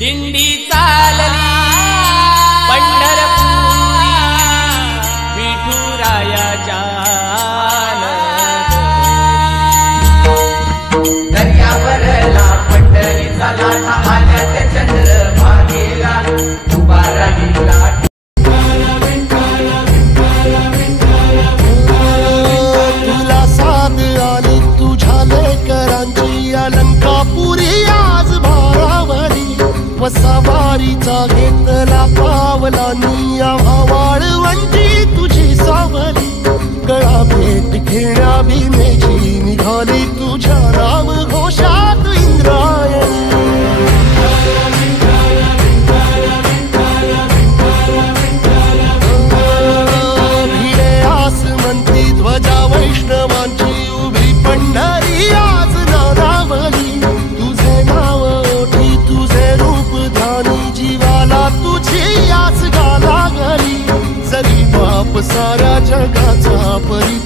दिंडी चालली पंढरपुरी विठुरायाच्या दर्यावरला पंढरीचा लाटा आल्यात चंद्र भागेला उभा राहिला तुला साथ आली तुझ्या लेकरांची अलंकापुरी आज भारावरी वसावारीचा घेतला पावलांनी आव्हा वाळवंटी तुझी सावली गळा भेट घेण्या भीमेची निघाली तुझ्या राम घोषात इंद्रायणी भिडे आसमंती ध्वजा वैष्णवांची उभी पंढरी आज नारावली तुझे नाव ओठी तुझे रूप ध्यानी जीवाला तुझी आस गा लागली जरी बाप साऱ्या जगाचा परी